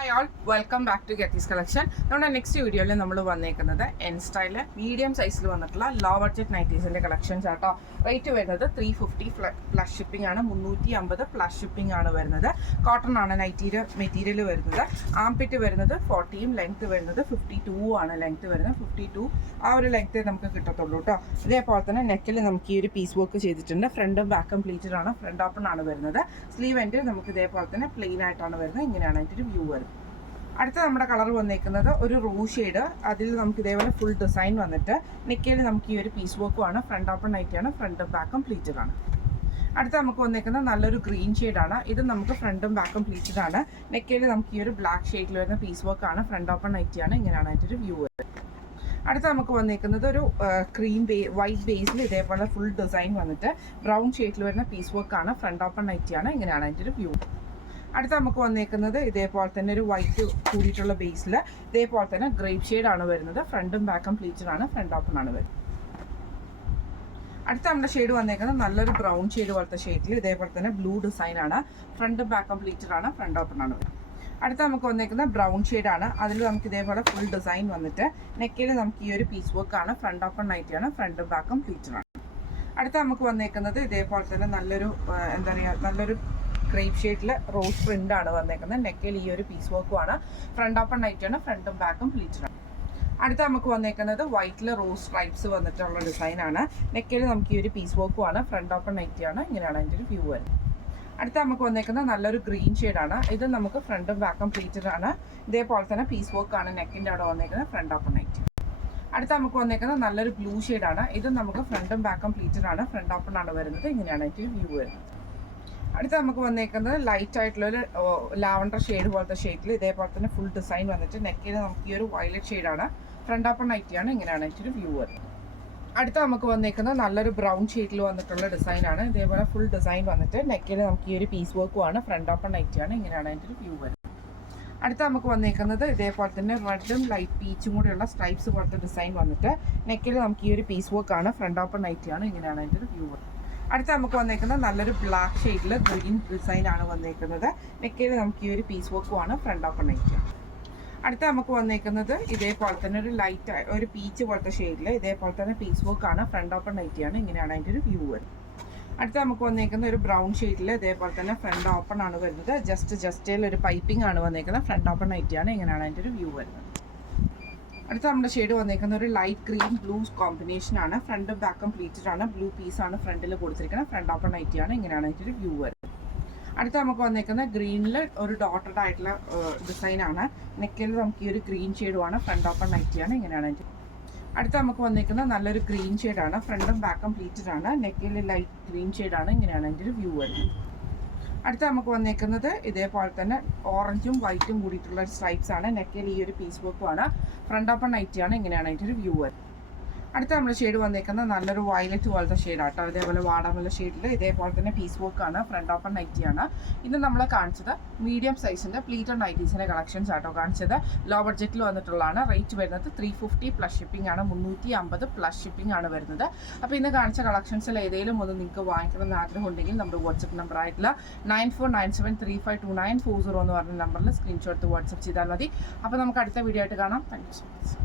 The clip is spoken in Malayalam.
Hi all, welcome back to ഗെത്തീസ് കളക്ഷൻ. നമ്മുടെ നെക്സ്റ്റ് വീഡിയോയിൽ നമ്മൾ വന്നേക്കുന്നത് എൻ സ്റ്റൈല് മീഡിയം സൈസിൽ വന്നിട്ടുള്ള ലോ ബഡ്ജറ്റ് നൈറ്റീസിൻ്റെ കളക്ഷൻസ് ആട്ടോ. റേറ്റ് വരുന്നത് 350 പ്ലസ് ഷിപ്പിംഗ് ആണ്, 350 പ്ലസ് ഷിപ്പിംഗ് ആണ് വരുന്നത്. കോട്ടൺ ആണ് നൈറ്റീരിയൽ മെറ്റീരിയൽ വരുന്നത്. ആംപിറ്റ് വരുന്നത് 40, ലെങ്ത് വരുന്നത് 52 ആണ്. ലെങ്ത് വരുന്നത് 52, ആ ഒരു ലെങ്ത് നമുക്ക് കിട്ടത്തുള്ളൂ കേട്ടോ. ഇതേപോലെ തന്നെ നെക്കിൽ നമുക്ക് ഈ ഒരു പീസ് വർക്ക് ചെയ്തിട്ടുണ്ട്. ഫ്രണ്ടും ബാക്ക് കംപ്ലീറ്റഡ് ആണ്, ഫ്രണ്ട് ഓപ്പൺ ആണ് വരുന്നത്. സ്ലീവ് എൻഡ് നമുക്ക് ഇതേപോലെ തന്നെ പ്ലെയിൻ ആയിട്ടാണ് വരുന്നത്. ഇങ്ങനെയാണ് അതിൻ്റെ ഒരു വ്യൂ വരുന്നത്. അടുത്ത നമ്മുടെ കളർ വന്നേക്കുന്നത് ഒരു റൂ ഷെയ്ഡ്. അതിൽ നമുക്ക് ഇതേപോലെ ഫുൾ ഡിസൈൻ വന്നിട്ട് നെക്കയിൽ നമുക്ക് ഈ ഒരു പീസ് വർക്കുമാണ്. ഫ്രണ്ട് ഓപ്പൺ നൈറ്റിയാണ്, ഫ്രണ്ടും ബാക്കും പ്ലീറ്റഡ് ആണ്. അടുത്ത നമുക്ക് വന്നേക്കുന്നത് നല്ലൊരു ഗ്രീൻ ഷെയ്ഡാണ്. ഇത് നമുക്ക് ഫ്രണ്ടും ബാക്കും പ്ലീറ്റഡ് ആണ്. നെക്കയിൽ നമുക്ക് ഈ ഒരു ബ്ലാക്ക് ഷെയ്ഡിൽ വരുന്ന പീസ് വർക്കാണ്. ഫ്രണ്ട് ഓപ്പൺ നൈറ്റിയാണ്. ഇങ്ങനെയാണ് അതിൻ്റെ ഒരു വ്യൂ വരുന്നത്. അടുത്ത നമുക്ക് വന്നേക്കുന്നത് ഒരു വൈറ്റ് ബേസിൽ ഇതേപോലെ ഫുൾ ഡിസൈൻ വന്നിട്ട് ബ്രൗൺ ഷെയ്ഡിൽ വരുന്ന പീസ് വർക്കാണ്. ഫ്രണ്ട് ഓപ്പൺ നൈറ്റിയാണ്. ഇങ്ങനെയാണ് അതിൻ്റെ ഒരു വ്യൂ. അടുത്ത നമുക്ക് വന്നേക്കുന്നത് ഇതേപോലെ തന്നെ ഒരു വൈറ്റ് കൂടിയിട്ടുള്ള ബേസിൽ ഇതേപോലെ തന്നെ ഗ്രേപ്പ് ഷെയ്ഡാണ് വരുന്നത്. ഫ്രണ്ടും ബാക്കും പ്ലീറ്റഡ് ആണ്, ഫ്രണ്ട് ഓപ്പൺ ആണ് വരുന്നത്. അടുത്ത നമ്മുടെ ഷെയ്ഡ് വന്നേക്കുന്നത് നല്ലൊരു ബ്രൗൺ ഷെയ്ഡ് പോലത്തെ ഷെയ്ഡിൽ ഇതേപോലെ തന്നെ ബ്ലൂ ഡിസൈൻ ആണ്. ഫ്രണ്ടും ബാക്കും പ്ലീറ്റഡ് ആണ്, ഫ്രണ്ട് ഓപ്പൺ ആണ് വരുന്നത്. അടുത്ത നമുക്ക് വന്നേക്കുന്നത് ബ്രൗൺ ഷെയ്ഡാണ്. അതിൽ നമുക്ക് ഇതേപോലെ ഫുൾ ഡിസൈൻ വന്നിട്ട് നെക്കിൽ നമുക്ക് ഈ ഒരു പീസ് വർക്കാണ്. ഫ്രണ്ട് ഓപ്പൺ നൈറ്റിയാണ്, ഫ്രണ്ടും ബാക്കും പ്ലീറ്റഡ് ആണ്. അടുത്ത നമുക്ക് വന്നേക്കുന്നത് ഇതേപോലെ തന്നെ നല്ലൊരു നല്ലൊരു ക്രേപ്പ് ഷെയ്ഡിൽ റോസ് പ്രിന്റ് ആണ് വന്നേക്കുന്നത്. നെക്കിൽ ഈ ഒരു പീസ് വർക്കുമാണ്. ഫ്രണ്ട് ഓപ്പൺ നൈറ്റിയാണ്, ഫ്രണ്ടും ബാക്കും പ്ലീറ്റഡ് ആണ്. അടുത്ത നമുക്ക് വന്നേക്കുന്നത് വൈറ്റിൽ റോസ് സ്ട്രൈപ്സ് വന്നിട്ടുള്ള ഡിസൈനാണ്. നെക്കിൽ നമുക്ക് ഈ ഒരു പീസ് വർക്കുമാണ്. ഫ്രണ്ട് ഓപ്പൺ നൈറ്റിയാണ്. ഇങ്ങനെയാണ് അതിൻ്റെ ഒരു വ്യൂ വരുന്നത്. അടുത്ത നമുക്ക് വന്നേക്കുന്നത് നല്ലൊരു ഗ്രീൻ ഷെയ്ഡാണ്. ഇത് നമുക്ക് ഫ്രണ്ടും ബാക്കും പ്ലീറ്റഡ് ആണ്. ഇതേപോലെ തന്നെ പീസ് വർക്കാണ് നെക്കിൻ്റെ അവിടെ വന്നേക്കുന്നത്. Front open knit. അടുത്ത നമുക്ക് വന്നേക്കുന്നത് നല്ലൊരു ബ്ലൂ ഷെയ്ഡാണ്. ഇത് നമുക്ക് ഫ്രണ്ടും ബാക്കും പ്ലീറ്റഡ് ആണ്. ഫ്രണ്ട് ഓപ്പൺ ആണ് വരുന്നത്. ഇങ്ങനെയാണ് അതിൻ്റെ ഒരു വ്യൂ വരുന്നത്. അടുത്ത നമുക്ക് വന്നേക്കുന്നത് ലൈറ്റ് ആയിട്ടുള്ളൊരു ലാവണ്ടർ ഷെയ്ഡ് പോലത്തെ ഷെയ്ഡിൽ ഇതേപോലെ തന്നെ ഫുൾ ഡിസൈൻ വന്നിട്ട് നെക്കിൽ നമുക്ക് ഈ ഒരു വയലറ്റ് ഷെയ്ഡാണ്. ഫ്രണ്ട് ഓപ്പൺ നൈറ്റിയാണ്. ഇങ്ങനെയാണ് അതിൻ്റെ വ്യൂ വരുന്നത്. അടുത്ത നമുക്ക് വന്നേക്കുന്നത് നല്ലൊരു ബ്രൗൺ ഷെയ്ഡിൽ വന്നിട്ടുള്ള ഡിസൈനാണ്. ഇതേപോലെ ഫുൾ ഡിസൈൻ വന്നിട്ട് നെക്കിൽ നമുക്ക് ഈ ഒരു പീസ് വർക്കുമാണ്. ഫ്രണ്ട് ഓപ്പൺ നൈറ്റിയാണ്. ഇങ്ങനെയാണ് അതിൻ്റെ വ്യൂ വരുന്നത്. അടുത്ത നമുക്ക് വന്നേക്കുന്നത് ഇതേപോലെ തന്നെ റെഡും ലൈറ്റ് പീച്ചും കൂടെയുള്ള സ്ട്രൈപ്സ് പോലത്തെ ഡിസൈൻ വന്നിട്ട് നെക്കിൽ നമുക്ക് ഈ ഒരു പീസ് വർക്കാണ്. ഫ്രണ്ട് ഓപ്പൺ നൈറ്റിയാണ്. ഇങ്ങനെയാണ് അതിൻ്റെ വ്യൂ വരുന്നത്. അടുത്ത നമുക്ക് വന്നേക്കുന്നത് നല്ലൊരു ബ്ലാക്ക് ഷെയ്ഡിൽ ഗ്രീൻ ഡിസൈനാണ് വന്നേക്കുന്നത്. നെക്കിൽ നമുക്ക് ഈ ഒരു പീസ് വർക്കുമാണ്. ഫ്രണ്ട് ഓപ്പൺ നൈറ്റിയാണ്. അടുത്ത നമുക്ക് വന്നേക്കുന്നത് ഇതേപോലെ തന്നെ ഒരു ലൈറ്റ് ഒരു പീച്ച് പോലത്തെ ഷെയ്ഡിൽ ഇതേപോലെ തന്നെ പീസ് വർക്കാണ്. ഫ്രണ്ട് ഓപ്പൺ നൈറ്റിയാണ്. ഇങ്ങനെയാണ് അതിൻ്റെ ഒരു വ്യൂ വരുന്നത്. അടുത്ത നമുക്ക് വന്നേക്കുന്ന ഒരു ബ്രൗൺ ഷെയ്ഡിൽ ഇതേപോലെ തന്നെ ഫ്രണ്ട് ഓപ്പൺ ആണ് വരുന്നത്. ജസ്റ്റിൽ ഒരു പൈപ്പിംഗ് ആണ് വന്നേക്കുന്നത്. ഫ്രണ്ട് ഓപ്പൺ നൈറ്റിയാണ്. ഇങ്ങനെയാണ് അതിൻ്റെ ഒരു വ്യൂ വരുന്നത്. അടുത്ത നമ്മുടെ ഷെയ്ഡ് വന്നേക്കുന്ന ഒരു ലൈറ്റ് ഗ്രീൻ ബ്ലൂ കോമ്പിനേഷൻ ആണ്. ഫ്രണ്ടും ബാക്കും പ്ലീറ്റഡ് ആണ്. ബ്ലൂ പീസാണ് ഫ്രണ്ടിൽ കൊടുത്തിരിക്കുന്നത്. ഫ്രണ്ട് ഓപ്പൺ നൈറ്റിയാണ്. ഇങ്ങനെയാണ് അതിൻ്റെ ഒരു വ്യൂ വരുന്നത്. അടുത്ത നമുക്ക് വന്നേക്കുന്ന ഗ്രീനിൽ ഒരു ഡോട്ടഡ് ആയിട്ടുള്ള ഡിസൈനാണ്. നെക്കിൽ നമുക്ക് ഈ ഒരു ഗ്രീൻ ഷെയ്ഡുമാണ്. ഫ്രണ്ട് ഓപ്പൺ നൈറ്റിയാണ്. ഇങ്ങനെയാണ് അതിൻ്റെ. അടുത്ത നമുക്ക് വന്നേക്കുന്നത് നല്ലൊരു ഗ്രീൻ ഷെയ്ഡാണ്. ഫ്രണ്ടും ബാക്കും പ്ലീറ്റഡ് ആണ്. നെക്കിൽ ലൈറ്റ് ഗ്രീൻ ഷെയ്ഡാണ്. ഇങ്ങനെയാണ് അതിൻ്റെ ഒരു വ്യൂ വരുന്നത്. അടുത്ത നമുക്ക് വന്നേക്കുന്നത് ഇതേപോലെ തന്നെ ഓറഞ്ചും വൈറ്റും കൂടിയിട്ടുള്ള ഒരു സ്ട്രൈപ്സ് ആണ്. നെക്കിൽ ഈ ഒരു പീസ് വർക്കുമാണ്. ഫ്രണ്ട് ഓപ്പൺ നൈറ്റിയാണ്. ഇങ്ങനെയാണ് അതിൻ്റെ ഒരു വ്യൂ വരുന്നത്. അടുത്ത നമ്മൾ ഷെയ്ഡ് വന്നേക്കുന്നത് നല്ലൊരു വയലറ്റ് പോലത്തെ ഷെയ്ഡാട്ടോ. ഇതേപോലെ വാടാമല ഷെയ്ഡിൽ ഇതേപോലെ തന്നെ പീസ് വർക്കാണ്. ഫ്രണ്ട് ഓപ്പൺ നൈറ്റിയാണ്. ഇത് നമ്മൾ കാണിച്ചത് മീഡിയം സൈസിൻ്റെ പ്ലീറ്റഡ് നൈറ്റീസിൻ്റെ കളക്ഷൻസ് ആട്ടോ കാണിച്ചത്. ലോ ബഡ്ജറ്റിൽ വന്നിട്ടുള്ളതാണ്. റേറ്റ് വരുന്നത് 350 പ്ലസ് ഷിപ്പിംഗ് ആണ്. 350 പ്ലസ് ഷിപ്പിംഗ് ആണ് വരുന്നത്. അപ്പോൾ ഇന്ന് കാണിച്ച കളക്ഷൻസിൽ ഏതെങ്കിലും ഒന്ന് നിങ്ങൾക്ക് വാങ്ങിക്കണമെന്ന് ആഗ്രഹം ഉണ്ടെങ്കിൽ നമ്മുടെ വാട്സപ്പ് നമ്പർ ആയിട്ടുള്ള 9497352940 എന്ന് പറഞ്ഞ നമ്പറിൽ സ്ക്രീൻഷോട്ട് വാട്സപ്പ് ചെയ്താൽ മതി. അപ്പോൾ നമുക്ക് അടുത്ത വീഡിയോ ആയിട്ട് കാണാം. Thank you so much.